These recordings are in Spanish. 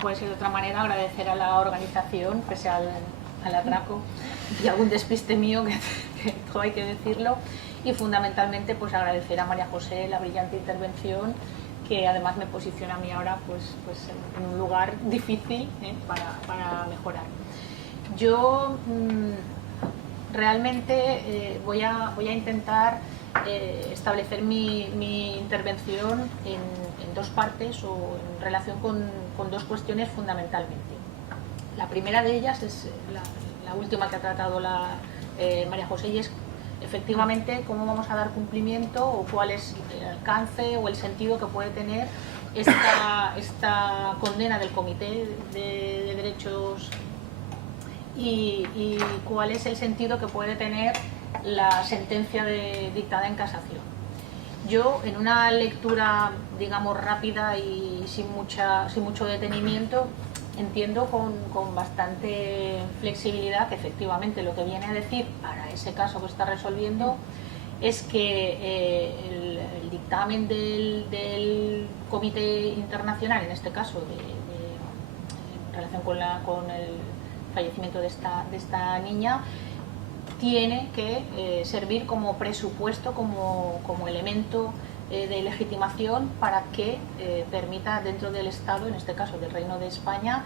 puede ser de otra manera, agradecer a la organización, pese al atraco y algún despiste mío, que todo hay que decirlo, y fundamentalmente pues agradecer a María José la brillante intervención, que además me posiciona a mí ahora pues en un lugar difícil para mejorar. Yo realmente voy a intentar establecer mi intervención en dos partes o en relación con dos cuestiones fundamentalmente. La primera de ellas es la última que ha tratado María José, y es efectivamente cómo vamos a dar cumplimiento o cuál es el alcance o el sentido que puede tener esta condena del Comité de Derechos y cuál es el sentido que puede tener la sentencia dictada en casación. Yo, en una lectura, digamos, rápida y sin mucho detenimiento, entiendo con bastante flexibilidad que efectivamente lo que viene a decir para ese caso que está resolviendo es que el dictamen del Comité Internacional, en este caso en relación con el fallecimiento de esta niña, tiene que servir como presupuesto, como elemento de legitimación para que permita dentro del Estado, en este caso del Reino de España,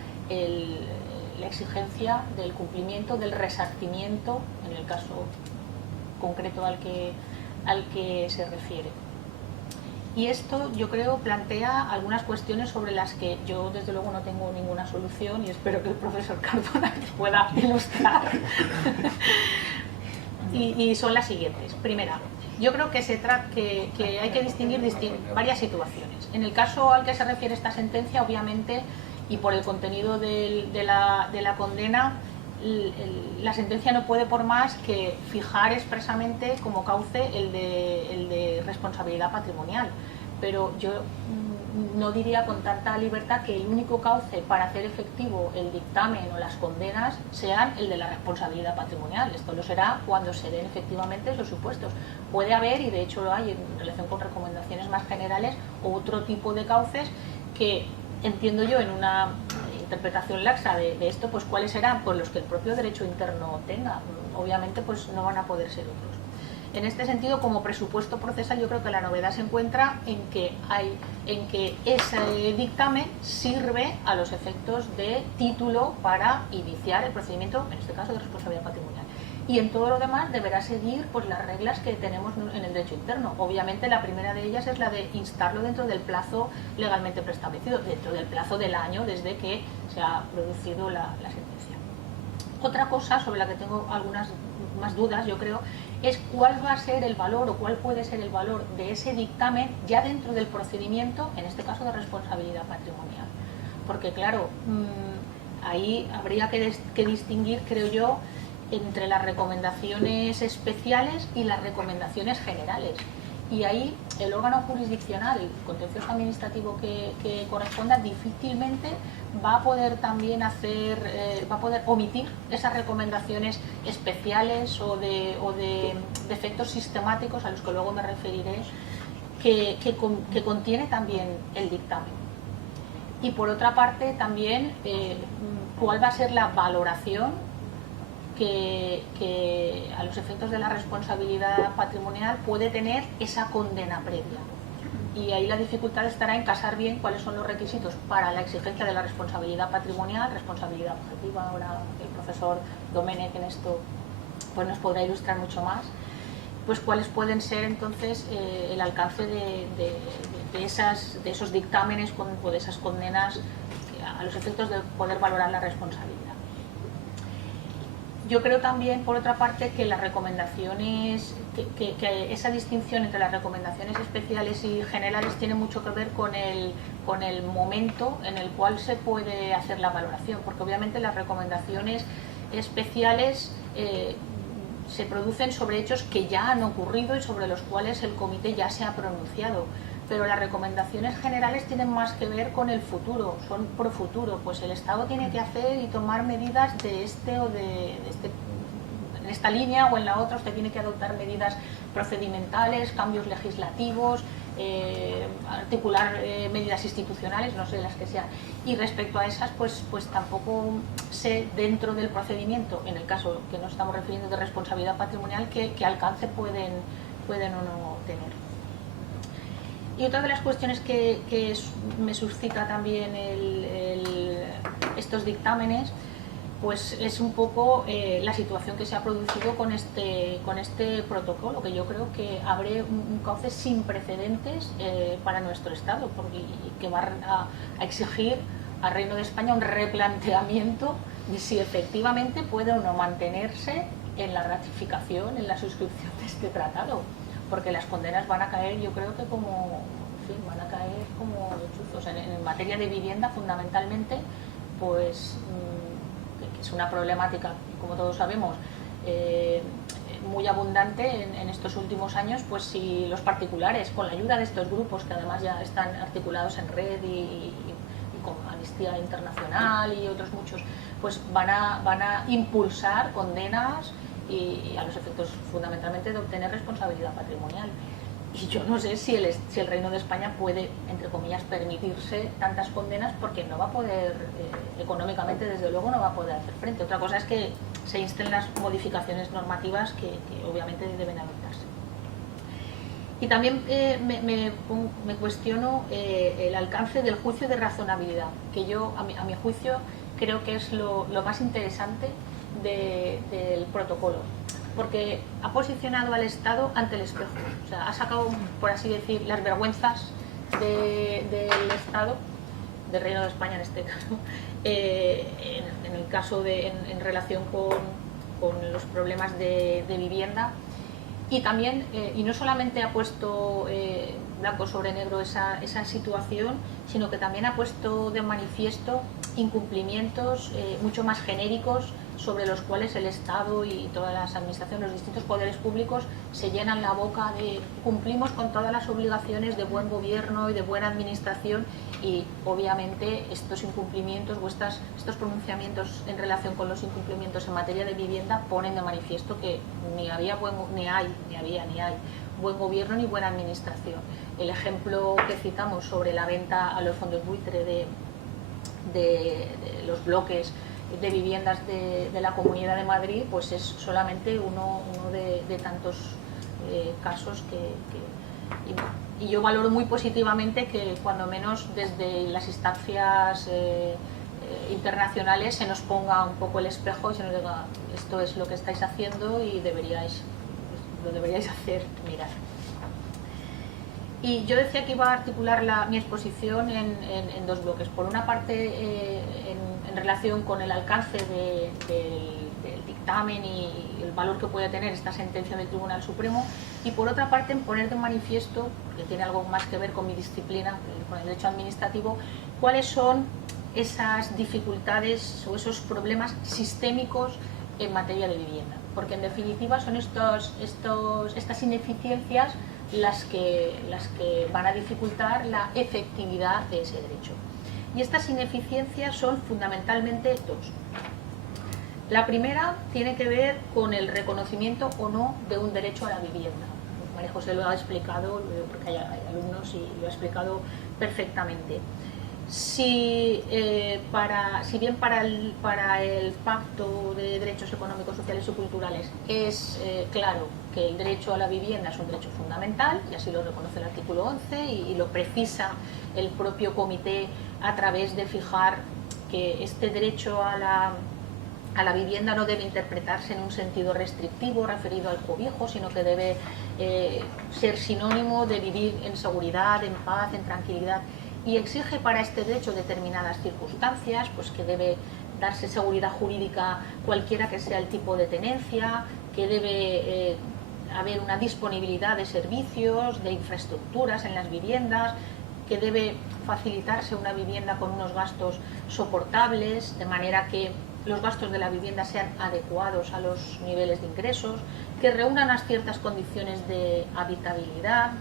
la exigencia del cumplimiento, del resarcimiento, en el caso concreto al que se refiere. Y esto, yo creo, plantea algunas cuestiones sobre las que yo, desde luego, no tengo ninguna solución y espero que el profesor Cardona pueda ilustrar. Y son las siguientes. Primera, yo creo que hay que distinguir varias situaciones. En el caso al que se refiere esta sentencia, obviamente, y por el contenido de la condena, la sentencia no puede por más que fijar expresamente como cauce el de responsabilidad patrimonial. Pero yo no diría con tanta libertad que el único cauce para hacer efectivo el dictamen o las condenas sean el de la responsabilidad patrimonial. Esto lo será cuando se den efectivamente esos supuestos. Puede haber, y de hecho lo hay en relación con recomendaciones más generales, otro tipo de cauces que entiendo yo en una interpretación laxa de esto, pues cuáles serán, pues los que el propio derecho interno tenga. Obviamente pues no van a poder ser otros. En este sentido, como presupuesto procesal, yo creo que la novedad se encuentra en que ese dictamen sirve a los efectos de título para iniciar el procedimiento, en este caso de responsabilidad patrimonial. Y en todo lo demás deberá seguir pues las reglas que tenemos en el derecho interno. Obviamente la primera de ellas es la de instarlo dentro del plazo legalmente preestablecido, dentro del plazo del año desde que se ha producido la sentencia. Otra cosa sobre la que tengo algunas más dudas, yo creo, es cuál va a ser el valor o cuál puede ser el valor de ese dictamen ya dentro del procedimiento, en este caso de responsabilidad patrimonial. Porque claro, ahí habría que distinguir, creo yo, entre las recomendaciones especiales y las recomendaciones generales. Y ahí el órgano jurisdiccional, el contencioso administrativo que corresponda, difícilmente va a poder también va a poder omitir esas recomendaciones especiales o de efectos sistemáticos a los que luego me referiré, que contiene también el dictamen. Y por otra parte también cuál va a ser la valoración que a los efectos de la responsabilidad patrimonial puede tener esa condena previa. Y ahí la dificultad estará en casar bien cuáles son los requisitos para la exigencia de la responsabilidad patrimonial, responsabilidad objetiva. Ahora el profesor Domenech en esto pues nos podrá ilustrar mucho más. Pues cuáles pueden ser entonces el alcance de esos dictámenes o de esas condenas a los efectos de poder valorar la responsabilidad. Yo creo también, por otra parte, que las recomendaciones, que esa distinción entre las recomendaciones especiales y generales tiene mucho que ver con el momento en el cual se puede hacer la valoración, porque obviamente las recomendaciones especiales se producen sobre hechos que ya han ocurrido y sobre los cuales el comité ya se ha pronunciado. Pero las recomendaciones generales tienen más que ver con el futuro, son pro futuro, pues el Estado tiene que hacer y tomar medidas de en esta línea o en la otra, usted tiene que adoptar medidas procedimentales, cambios legislativos, articular medidas institucionales, no sé las que sean. Y respecto a esas, pues tampoco sé dentro del procedimiento, en el caso que nos estamos refiriendo de responsabilidad patrimonial, qué alcance pueden o no tener. Y otra de las cuestiones que me suscita también estos dictámenes, pues es un poco la situación que se ha producido con este protocolo, que yo creo que abre un cauce sin precedentes para nuestro Estado, y que va a exigir al Reino de España un replanteamiento de si efectivamente puede o no mantenerse en la ratificación, en la suscripción de este tratado, porque las condenas van a caer, yo creo que van a caer como chuzos. En materia de vivienda, fundamentalmente, pues que es una problemática, como todos sabemos, muy abundante en estos últimos años, pues si los particulares, con la ayuda de estos grupos que además ya están articulados en red y con Amnistía Internacional y otros muchos, pues van a impulsar condenas y a los efectos fundamentalmente de obtener responsabilidad patrimonial. Y yo no sé si el Reino de España puede, entre comillas, permitirse tantas condenas, porque no va a poder, económicamente desde luego no va a poder hacer frente. Otra cosa es que se insten las modificaciones normativas que obviamente deben adoptarse. Y también me cuestiono el alcance del juicio de razonabilidad, que yo, a mi juicio, creo que es lo más interesante del protocolo, porque ha posicionado al Estado ante el espejo, o sea, ha sacado, por así decir, las vergüenzas del Estado, del Reino de España en este caso, en el caso en relación con los problemas de vivienda, y también, y no solamente ha puesto blanco sobre negro esa situación, sino que también ha puesto de manifiesto incumplimientos mucho más genéricos, sobre los cuales el Estado y todas las administraciones, los distintos poderes públicos se llenan la boca de cumplimos con todas las obligaciones de buen gobierno y de buena administración, y obviamente estos incumplimientos o estos pronunciamientos en relación con los incumplimientos en materia de vivienda ponen de manifiesto que ni hay buen gobierno ni buena administración. El ejemplo que citamos sobre la venta a los fondos buitre de los bloques de viviendas de la Comunidad de Madrid, pues es solamente uno de tantos casos y yo valoro muy positivamente que cuando menos desde las instancias internacionales se nos ponga un poco el espejo y se nos diga esto es lo que estáis haciendo y lo deberíais hacer mirar. Y yo decía que iba a articular mi exposición en dos bloques. Por una parte, en relación con el alcance del dictamen y el valor que puede tener esta sentencia del Tribunal Supremo, y por otra parte, en poner de manifiesto, porque tiene algo más que ver con mi disciplina, con el derecho administrativo, cuáles son esas dificultades o esos problemas sistémicos en materia de vivienda. Porque en definitiva son estas ineficiencias las que van a dificultar la efectividad de ese derecho. Y estas ineficiencias son fundamentalmente dos. La primera tiene que ver con el reconocimiento o no de un derecho a la vivienda. María José lo ha explicado, porque hay alumnos y lo ha explicado perfectamente. Si bien para el Pacto de Derechos Económicos, Sociales y Culturales es claro que el derecho a la vivienda es un derecho fundamental, y así lo reconoce el artículo 11 y lo precisa el propio comité a través de fijar que este derecho a la vivienda no debe interpretarse en un sentido restrictivo referido al cobijo, sino que debe ser sinónimo de vivir en seguridad, en paz, en tranquilidad. Y exige para este derecho determinadas circunstancias, pues que debe darse seguridad jurídica cualquiera que sea el tipo de tenencia, que debe haber una disponibilidad de servicios, de infraestructuras en las viviendas, que debe facilitarse una vivienda con unos gastos soportables, de manera que los gastos de la vivienda sean adecuados a los niveles de ingresos, que reúnan unas ciertas condiciones de habitabilidad,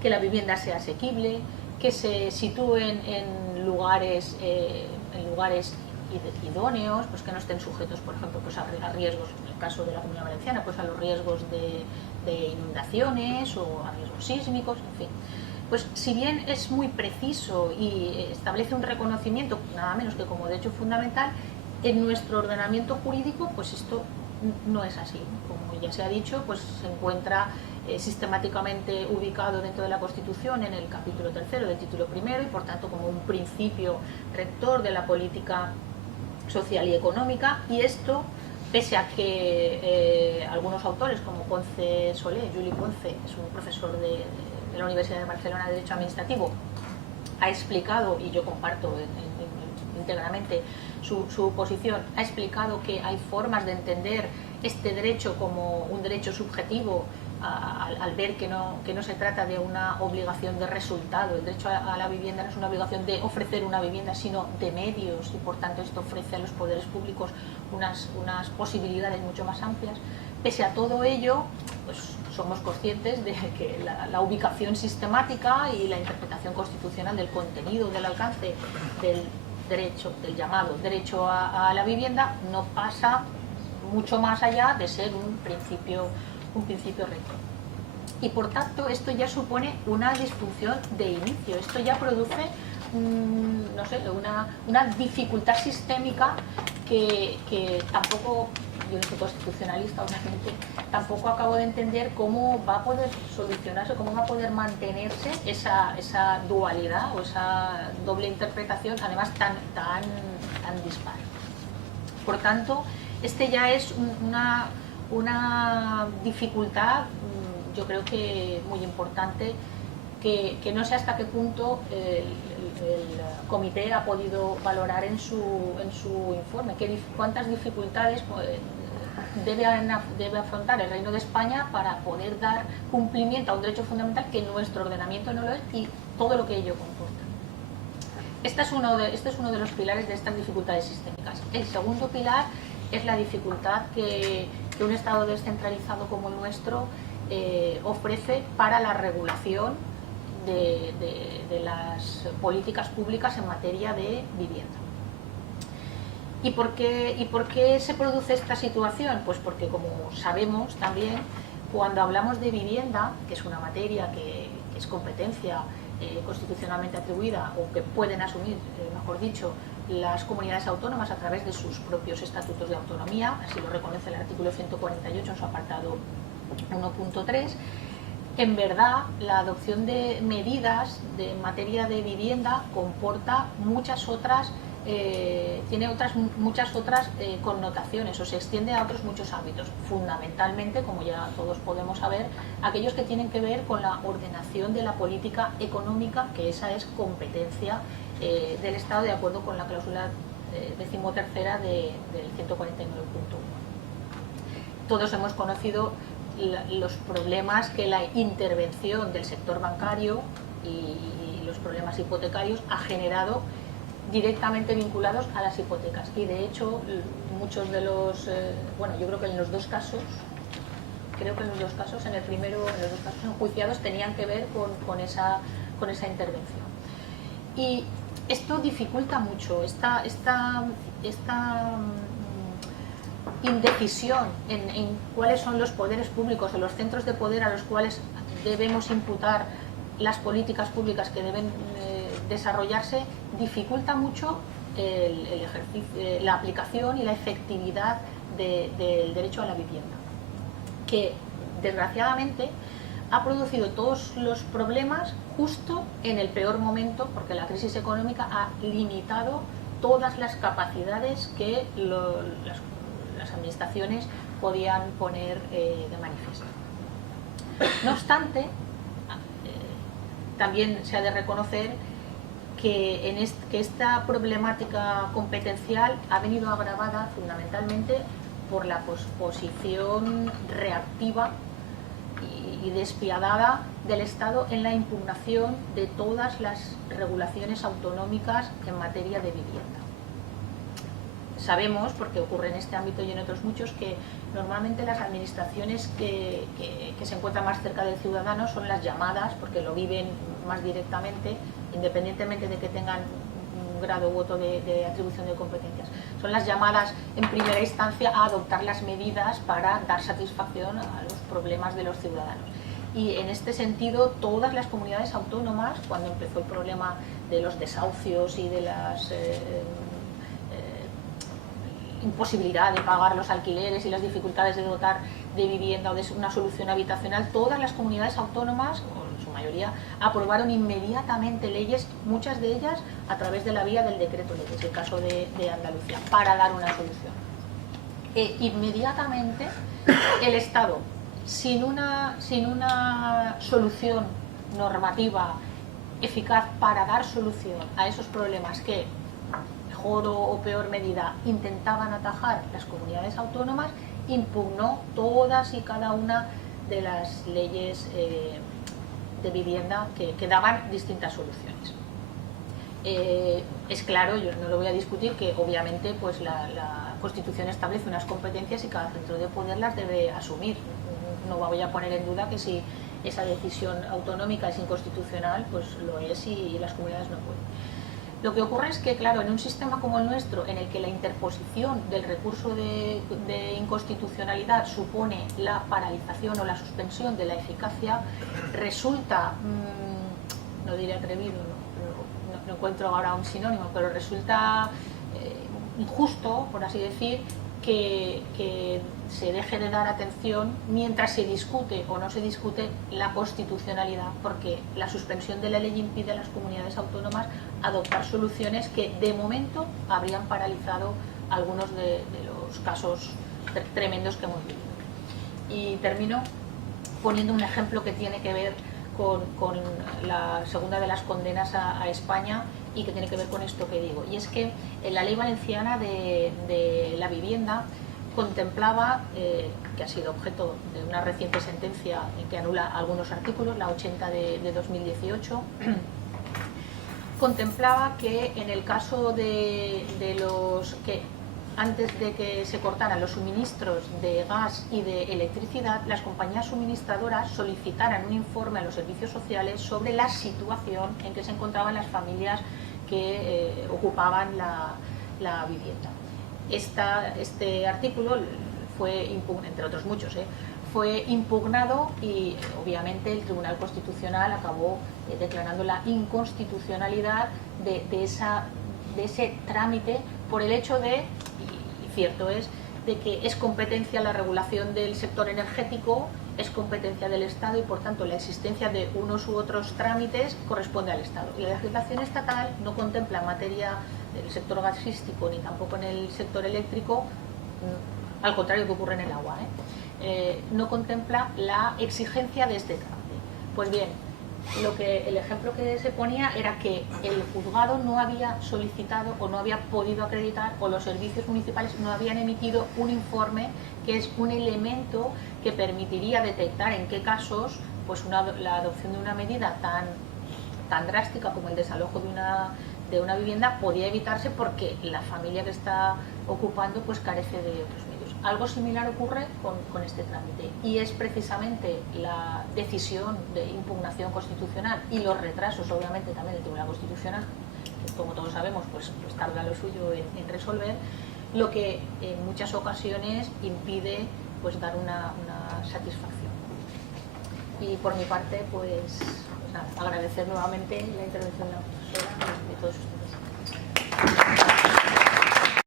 que la vivienda sea asequible, que se sitúen en lugares idóneos, pues que no estén sujetos, por ejemplo, pues a riesgos, en el caso de la Comunidad Valenciana, pues a los riesgos de inundaciones o a riesgos sísmicos, en fin. Pues si bien es muy preciso y establece un reconocimiento, nada menos que como derecho fundamental, en nuestro ordenamiento jurídico, pues esto no es así. Como ya se ha dicho, pues se encuentra sistemáticamente ubicado dentro de la Constitución en el capítulo 3 del título primero y por tanto como un principio rector de la política social y económica, y esto pese a que algunos autores como Ponce Solé, Juli Ponce, es un profesor de la Universidad de Barcelona de Derecho Administrativo, ha explicado, y yo comparto íntegramente su posición, ha explicado que hay formas de entender este derecho como un derecho subjetivo al ver que no se trata de una obligación de resultado. El derecho a la vivienda no es una obligación de ofrecer una vivienda, sino de medios, y por tanto esto ofrece a los poderes públicos unas posibilidades mucho más amplias. Pese a todo ello, pues somos conscientes de que la ubicación sistemática y la interpretación constitucional del contenido, del alcance del derecho, del llamado derecho a la vivienda, no pasa mucho más allá de ser un principio rector. Y por tanto esto ya supone una disfunción de inicio, esto ya produce no sé, una dificultad sistémica que tampoco, yo no soy constitucionalista obviamente, tampoco acabo de entender cómo va a poder solucionarse, cómo va a poder mantenerse esa dualidad o esa doble interpretación, además tan dispar. Por tanto, este ya es una dificultad, yo creo que muy importante, que no sé hasta qué punto el comité ha podido valorar en su informe, cuántas dificultades debe afrontar el Reino de España para poder dar cumplimiento a un derecho fundamental que nuestro ordenamiento no lo es, y todo lo que ello comporta. Este es uno de los pilares de estas dificultades sistémicas. El segundo pilar es la dificultad que un Estado descentralizado como el nuestro ofrece para la regulación de las políticas públicas en materia de vivienda. ¿Y por qué se produce esta situación? Pues porque, como sabemos también, cuando hablamos de vivienda, que es una materia que es competencia constitucionalmente atribuida, o que pueden asumir, mejor dicho, las comunidades autónomas a través de sus propios estatutos de autonomía, así lo reconoce el artículo 148 en su apartado 1.3, en verdad la adopción de medidas en materia de vivienda comporta muchas otras, tiene muchas otras connotaciones, o se extiende a otros muchos ámbitos, fundamentalmente, como ya todos podemos saber, aquellos que tienen que ver con la ordenación de la política económica, que esa es competencia del Estado de acuerdo con la cláusula 13ª del 149.1. Todos hemos conocido los problemas que la intervención del sector bancario y los problemas hipotecarios ha generado directamente vinculados a las hipotecas, y de hecho muchos de los, bueno, yo creo que en los dos casos, en el primero, en los dos casos enjuiciados tenían que ver con esa intervención. Y esto dificulta mucho esta indecisión en cuáles son los poderes públicos o los centros de poder a los cuales debemos imputar las políticas públicas que deben desarrollarse, dificulta mucho la aplicación y la efectividad del derecho a la vivienda, que desgraciadamente ha producido todos los problemas justo en el peor momento, porque la crisis económica ha limitado todas las capacidades que las administraciones podían poner de manifiesto. No obstante, también se ha de reconocer que esta problemática competencial ha venido agravada fundamentalmente por la posposición reactiva y despiadada del Estado en la impugnación de todas las regulaciones autonómicas en materia de vivienda. Sabemos, porque ocurre en este ámbito y en otros muchos, que normalmente las administraciones que se encuentran más cerca del ciudadano son las llamadas, porque lo viven más directamente, independientemente de que tengan un grado u otro de atribución de competencias. Son las llamadas en primera instancia a adoptar las medidas para dar satisfacción a los problemas de los ciudadanos. Y en este sentido, todas las comunidades autónomas, cuando empezó el problema de los desahucios y de las imposibilidad de pagar los alquileres y las dificultades de dotar de vivienda o de una solución habitacional, todas las comunidades autónomas, o en su mayoría, aprobaron inmediatamente leyes, muchas de ellas a través de la vía del decreto ley, que es el caso de Andalucía, para dar una solución. Inmediatamente el Estado, sin una solución normativa eficaz para dar solución a esos problemas que mejor o peor medida intentaban atajar las comunidades autónomas, impugnó todas y cada una de las leyes de vivienda que daban distintas soluciones. Es claro, yo no lo voy a discutir, que obviamente pues la Constitución establece unas competencias y cada centro de poder las debe asumir. No voy a poner en duda que si esa decisión autonómica es inconstitucional, pues lo es y las comunidades no pueden. Lo que ocurre es que, claro, en un sistema como el nuestro, en el que la interposición del recurso de inconstitucionalidad supone la paralización o la suspensión de la eficacia, resulta, no diré atrevido, no encuentro ahora un sinónimo, pero resulta injusto, por así decir, que se deje de dar atención mientras se discute o no se discute la constitucionalidad, porque la suspensión de la ley impide a las comunidades autónomas adoptar soluciones que de momento habrían paralizado algunos de los casos tremendos que hemos vivido. Y termino poniendo un ejemplo que tiene que ver con la segunda de las condenas a España y que tiene que ver con esto que digo. Y es que en la ley valenciana de la vivienda contemplaba, que ha sido objeto de una reciente sentencia en que anula algunos artículos, la 80 de 2018, contemplaba que en el caso de los que antes de que se cortaran los suministros de gas y de electricidad, las compañías suministradoras solicitaran un informe a los servicios sociales sobre la situación en que se encontraban las familias que ocupaban la vivienda. Este artículo fue impugnado, entre otros muchos, fue impugnado y obviamente el Tribunal Constitucional acabó declarando la inconstitucionalidad de ese trámite por el hecho de, y cierto es, de que es competencia la regulación del sector energético, es competencia del Estado y por tanto la existencia de unos u otros trámites corresponde al Estado. Y la legislación estatal no contempla en materia del sector gasístico ni tampoco en el sector eléctrico, al contrario que ocurre en el agua, no contempla la exigencia de este trámite. Pues bien, el ejemplo que se ponía era que el juzgado no había solicitado o no había podido acreditar, o los servicios municipales no habían emitido un informe que es un elemento que permitiría detectar en qué casos pues la adopción de una medida tan drástica como el desalojo de una vivienda podía evitarse porque la familia que está ocupando pues carece de otros medios. Algo similar ocurre con este trámite y es precisamente la decisión de impugnación constitucional y los retrasos obviamente también del Tribunal Constitucional, que como todos sabemos pues tarda lo suyo en resolver, lo que en muchas ocasiones impide pues dar una satisfacción. Y por mi parte pues nada, agradecer nuevamente la intervención de la profesora y de todos ustedes.